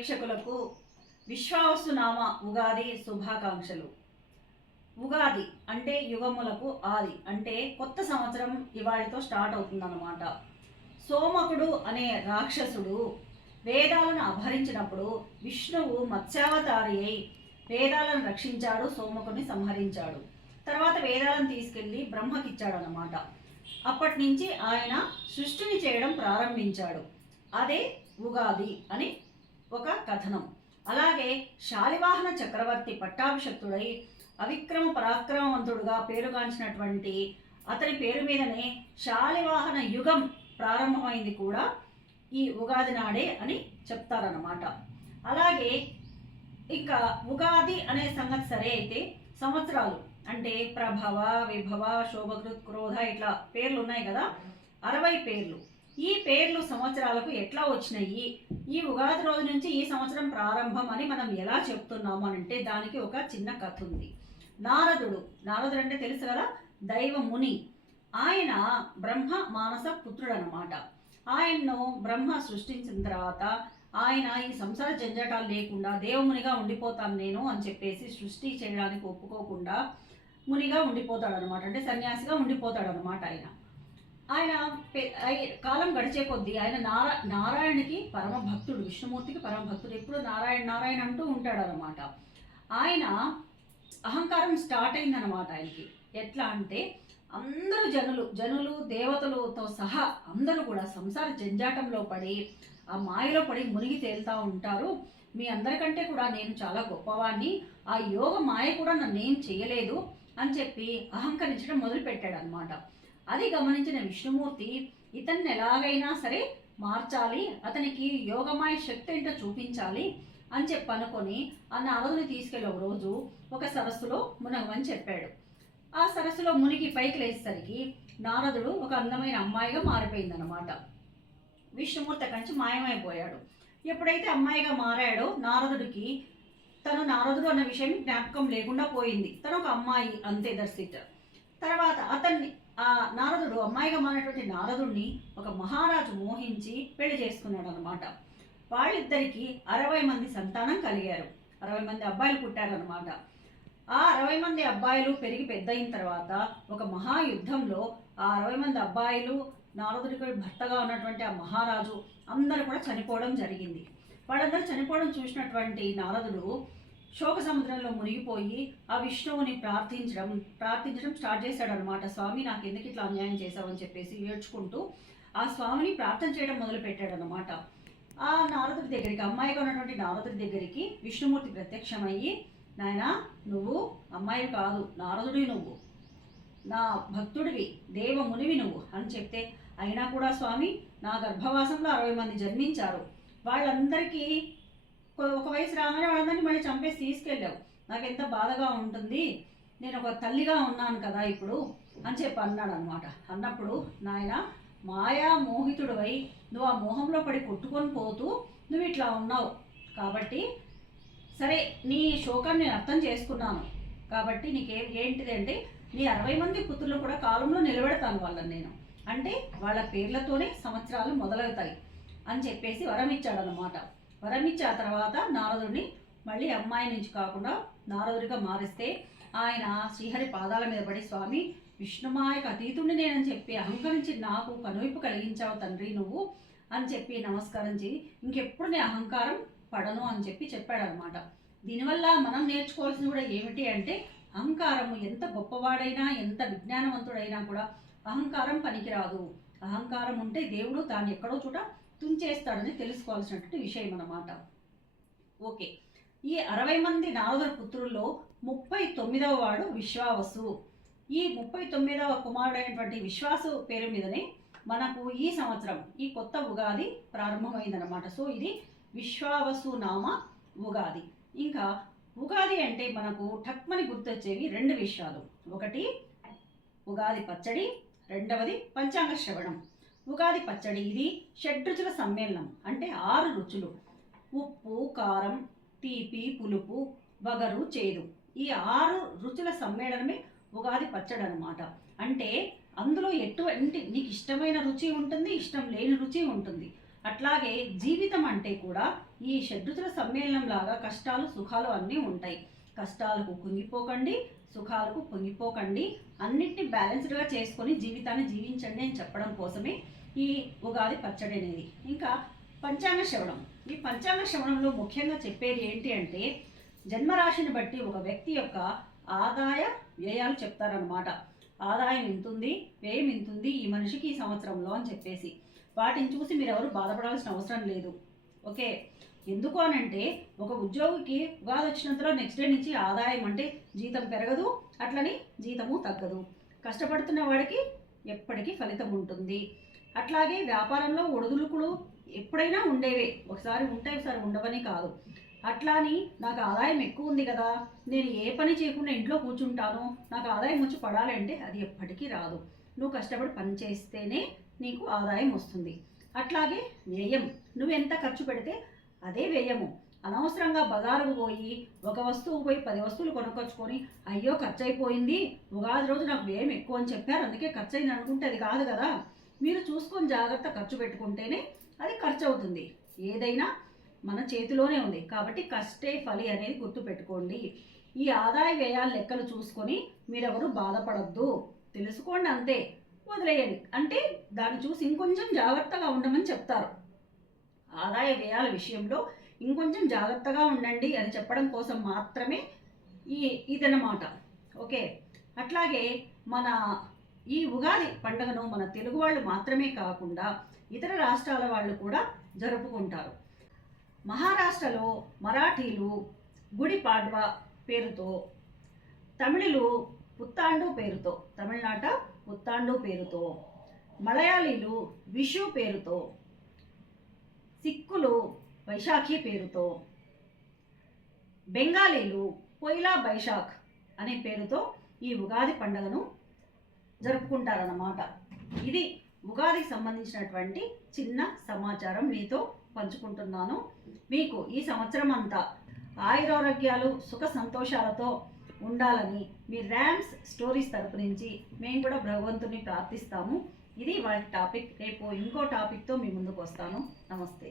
ప్రేక్షకులకు విశ్వావసునామ ఉగాది శుభాకాంక్షలు. ఉగాది అంటే యుగములకు ఆది అంటే కొత్త సంవత్సరం ఇవాళతో స్టార్ట్ అవుతుందన్నమాట. సోమకుడు అనే రాక్షసుడు వేదాలను అపహరించినప్పుడు విష్ణువు మత్స్యావతారి అయి వేదాలను రక్షించాడు సోమకుడిని సంహరించాడు. తర్వాత వేదాలను తీసుకెళ్ళి బ్రహ్మకిచ్చాడు అనమాట అప్పటి నుంచి ఆయన సృష్టిని చేయడం ప్రారంభించాడు. అదే ఉగాది అని ఒక కథనం. అలాగే శాలివాహన చక్రవర్తి పట్టాభిషక్తుడై అవిక్రమ పరాక్రమవంతుడుగా పేరుగాంచినటువంటి అతని పేరు మీదనే శాలివాహన యుగం ప్రారంభమైంది కూడా ఈ ఉగాది నాడే అని చెప్తారన్నమాట. అలాగే ఇక ఉగాది అనే సంగతి సరే అయితే సంవత్సరాలు అంటే ప్రభవ విభవ శోభకృత్ క్రోధ ఇట్లా పేర్లు ఉన్నాయి కదా. అరవై పేర్లు. ఈ పేర్లు సంవత్సరాలకు ఎట్లా వచ్చినాయి? ఈ ఉగాది రోజు నుంచి ఈ సంవత్సరం ప్రారంభం అని మనం ఎలా చెప్తున్నాము అని అంటే దానికి ఒక చిన్న కథ ఉంది. నారదుడు నారదుడు అంటే తెలుసు కదా? దైవ ముని ఆయన బ్రహ్మ మానస పుత్రుడు అనమాట ఆయన్ను బ్రహ్మ సృష్టించిన తర్వాత ఆయన ఈ సంసార జంజాటాలు లేకుండా దేవమునిగా ఉండిపోతాను నేను అని చెప్పేసి సృష్టి చేయడానికి ఒప్పుకోకుండా మునిగా ఉండిపోతాడు అనమాట అంటే సన్యాసిగా ఉండిపోతాడు అనమాట ఆయన. ఆయన కాలం గడిచే కొద్దీ ఆయన నారా నారాయణకి పరమ భక్తుడు విష్ణుమూర్తికి పరమ భక్తుడు ఎప్పుడు నారాయణ నారాయణ అంటూ ఉంటాడు అనమాట ఆయన అహంకారం స్టార్ట్ అయిందనమాట ఆయనకి. ఎట్లా అంటే అందరూ జనులు జనులు దేవతలతో సహా అందరూ కూడా సంసార జంజాటంలో పడి ఆ మాయలో పడి మునిగి తేలుతా ఉంటారు. మీ అందరికంటే కూడా నేను చాలా గొప్పవాణ్ణి. ఆ యోగ మాయ కూడా నన్ను ఏం చేయలేదు అని చెప్పి అహంకరించడం మొదలుపెట్టాడు అనమాట అది గమనించిన విష్ణుమూర్తి ఇతన్ని ఎలాగైనా సరే మార్చాలి అతనికి యోగమాయ శక్తి ఏంటో చూపించాలి అని చెప్పి అనుకొని ఆ నారదుని తీసుకెళ్ళి ఒక రోజు ఒక సరస్సులో మునగమని చెప్పాడు. ఆ సరస్సులో మునిగి పైకి లేచేసరికి నారదుడు ఒక అందమైన అమ్మాయిగా మారిపోయిందనమాట విష్ణుమూర్తి అక్కడి నుంచి మాయమైపోయాడు. ఎప్పుడైతే అమ్మాయిగా మారాడో నారదుడికి తను నారదుడు అన్న విషయం జ్ఞాపకం లేకుండా పోయింది. తను ఒక అమ్మాయి అంతే దర్శిట్ తర్వాత అతన్ని ఆ నారదుడు అమ్మాయిగా మారినటువంటి నారదుడిని ఒక మహారాజు మోహించి పెళ్ళి చేసుకున్నాడు అనమాట వాళ్ళిద్దరికి అరవై మంది సంతానం కలిగారు. అరవై మంది అబ్బాయిలు పుట్టారనమాట ఆ అరవై మంది అబ్బాయిలు పెరిగి పెద్దయిన తర్వాత ఒక మహాయుద్ధంలో ఆ అరవై మంది అబ్బాయిలు నారదుడికి భర్తగా ఉన్నటువంటి ఆ మహారాజు అందరూ కూడా చనిపోవడం జరిగింది. వాళ్ళందరూ చనిపోవడం చూసినటువంటి నారదుడు శోక సముద్రంలో మునిగిపోయి ఆ విష్ణువుని ప్రార్థించడం ప్రార్థించడం స్టార్ట్ చేశాడు అనమాట స్వామి నాకు ఎందుకు ఇట్లా అన్యాయం చేశావని చెప్పేసి ఏడ్చుకుంటూ ఆ స్వామిని ప్రార్థన చేయడం మొదలు పెట్టాడు అనమాట ఆ నారదుడి దగ్గరికి అమ్మాయిగా ఉన్నటువంటి నారదుడి దగ్గరికి విష్ణుమూర్తి ప్రత్యక్షమయ్యి నాయనా నువ్వు అమ్మాయి కాదు నారదుడి నువ్వు. నా భక్తుడివి దేవమునివి నువ్వు అని చెప్తే అయినా కూడా స్వామి నా గర్భవాసంలో అరవై మంది జన్మించారు. వాళ్ళందరికీ ఒక వయసు రాగానే వాళ్ళందరినీ మళ్ళీ చంపేసి తీసుకెళ్ళావు. నాకు ఎంత బాధగా ఉంటుంది. నేను ఒక తల్లిగా ఉన్నాను కదా ఇప్పుడు అని చెప్పి అన్నాడు అనమాట అన్నప్పుడు నాయన మాయా మోహితుడివై నువ్వు ఆ మోహంలో పడి కొట్టుకొని పోతూ నువ్వు ఇట్లా ఉన్నావు. కాబట్టి సరే నీ శోకాన్ని నేను అర్థం చేసుకున్నాను. కాబట్టి నీకేం ఏంటిది అంటే నీ అరవై మంది పుత్రులు కూడా కాలంలో నిలబెడతాను వాళ్ళని నేను. అంటే వాళ్ళ పేర్లతోనే సంవత్సరాలు మొదలవుతాయి అని చెప్పేసి వరం ఇచ్చాడు అనమాట వరం ఇచ్చిన తర్వాత నారదుడిని మళ్ళీ అమ్మాయి నుంచి కాకుండా నారదుడిగా మారిస్తే ఆయన శ్రీహరి పాదాల మీద పడి స్వామి విష్ణుమాయకు అతీతుడిని నేనని చెప్పి అహంకరించి నాకు కనువిప్పు కలిగించావు తండ్రి నువ్వు అని చెప్పి నమస్కారం చేయి. ఇంకెప్పుడు నీ అహంకారం పడను అని చెప్పి చెప్పాడనమాట. దీనివల్ల మనం నేర్చుకోవాల్సింది కూడా ఏమిటి అంటే అహంకారము ఎంత గొప్పవాడైనా ఎంత విజ్ఞానవంతుడైనా కూడా అహంకారం పనికిరాదు. అహంకారం ఉంటే దేవుడు దాన్ని ఎక్కడో చూడ తుంచేస్తాడని తెలుసుకోవాల్సినటువంటి విషయం అన్నమాట. ఓకే. ఈ అరవై మంది నారదుల పుత్రుల్లో ముప్పై తొమ్మిదవ వాడు విశ్వావసు. ఈ ముప్పై తొమ్మిదవ కుమారుడైనటువంటి విశ్వాసు పేరు మీదనే మనకు ఈ సంవత్సరం ఈ కొత్త ఉగాది ప్రారంభమైందనమాట సో ఇది విశ్వావసు నామ ఉగాది. ఇంకా ఉగాది అంటే మనకు టక్మని గుర్తొచ్చేవి రెండు విషయాలు. ఒకటి ఉగాది పచ్చడి. రెండవది పంచాంగ శ్రవణం. ఉగాది పచ్చడి ఇది షడ్రుచుల సమ్మేళనం. అంటే ఆరు రుచులు. ఉప్పు కారం తీపి పులుపు వగరు చేదు. ఈ ఆరు రుచుల సమ్మేళనమే ఉగాది పచ్చడి అనమాట అంటే అందులో ఎటువంటి నీకు ఇష్టమైన రుచి ఉంటుంది ఇష్టం లేని రుచి ఉంటుంది. అట్లాగే జీవితం అంటే కూడా ఈ షడ్రుచుల సమ్మేళనం లాగా కష్టాలు సుఖాలు అన్నీ ఉంటాయి. కష్టాలకు కుంగిపోకండి సుఖాలకు పొంగిపోకండి. అన్నిటిని బ్యాలెన్స్డ్గా చేసుకొని జీవితాన్ని జీవించండి అని చెప్పడం కోసమే ఈ ఉగాది పచ్చడి అనేది. ఇంకా పంచాంగ శ్రవణం. ఈ పంచాంగ శ్రవణంలో ముఖ్యంగా చెప్పేది ఏంటి అంటే జన్మరాశిని బట్టి ఒక వ్యక్తి యొక్క ఆదాయ వ్యయాలు చెప్తారనమాట ఆదాయం ఇంతుంది వ్యయం ఇంతుంది ఈ మనిషికి ఈ సంవత్సరంలో అని చెప్పేసి. వాటిని చూసి మీరు ఎవరు బాధపడాల్సిన అవసరం లేదు. ఓకే? ఎందుకు అనంటే ఒక ఉద్యోగికి ఉగాది వచ్చినంతలో నెక్స్ట్ డే నుంచి ఆదాయం అంటే జీతం పెరగదు అట్లని జీతము తగ్గదు. కష్టపడుతున్న వాడికి ఎప్పటికీ ఫలితం ఉంటుంది. అట్లాగే వ్యాపారంలో ఒడిదుడుకులు ఎప్పుడైనా ఉండేవే. ఒకసారి ఉంటాయి ఒకసారి ఉండవని కాదు. అట్లా అని నాకు ఆదాయం ఎక్కువ ఉంది కదా. నేను ఏ పని చేయకుండా ఇంట్లో కూర్చుంటాను? నాకు ఆదాయం వచ్చి పడాలి అంటే అది ఎప్పటికీ రాదు. నువ్వు కష్టపడి పని చేస్తేనే నీకు ఆదాయం వస్తుంది. అట్లాగే వ్యయం. నువ్వు ఎంత ఖర్చు పెడితే అదే వ్యయము. అనవసరంగా బజారుకు పోయి ఒక వస్తువు పోయి పది వస్తువులు కొనుక్కొచ్చుకొని అయ్యో ఖర్చు అయిపోయింది ఉగాది రోజు నాకు వ్యయం ఎక్కువ అని చెప్పారు. అందుకే ఖర్చు అయింది అనుకుంటే అది కాదు కదా. మీరు చూసుకొని జాగ్రత్త ఖర్చు పెట్టుకుంటేనే అది ఖర్చు అవుతుంది. ఏదైనా మన చేతిలోనే ఉంది. కాబట్టి కష్టే ఫలి అనేది గుర్తుపెట్టుకోండి ఈ ఆదాయ వ్యయాల లెక్కలు చూసుకొని మీరెవరు బాధపడద్దు. తెలుసుకోండి అంతే. వదిలేయండి. అంటే దాన్ని చూసి ఇంకొంచెం జాగ్రత్తగా ఉండమని చెప్తారు. ఆదాయ వ్యయాల విషయంలో ఇంకొంచెం జాగ్రత్తగా ఉండండి అని చెప్పడం కోసం మాత్రమే ఈ ఇదన్నమాట. ఓకే. అట్లాగే మన ఈ ఉగాది పండుగను మన తెలుగు వాళ్ళు మాత్రమే కాకుండా ఇతర రాష్ట్రాల వాళ్ళు కూడా జరుపుకుంటారు. మహారాష్ట్రలో మరాఠీలు గుడి పాడ్వా పేరుతో తమిళులు పుత్తాండు పేరుతో తమిళనాట పుత్తాండు పేరుతో మలయాళీలు విషు పేరుతో సిక్కులు వైశాఖి పేరుతో బెంగాలీలు పొయిలా బైశాఖ్ అనే పేరుతో ఈ ఉగాది పండుగను జరుపుకుంటారన్నమాట. ఇది ఉగాదికి సంబంధించినటువంటి చిన్న సమాచారం మీతో పంచుకుంటున్నాను. మీకు ఈ సంవత్సరం అంతా ఆయురారోగ్యాలు సుఖ సంతోషాలతో ఉండాలని మీ ర్యామ్స్ స్టోరీస్ తరపు నుంచి మేము కూడా భగవంతుని ప్రార్థిస్తాము. ఇది వాళ్ళ టాపిక్. రేపు ఇంకో టాపిక్తో మీ ముందుకు వస్తాను. నమస్తే.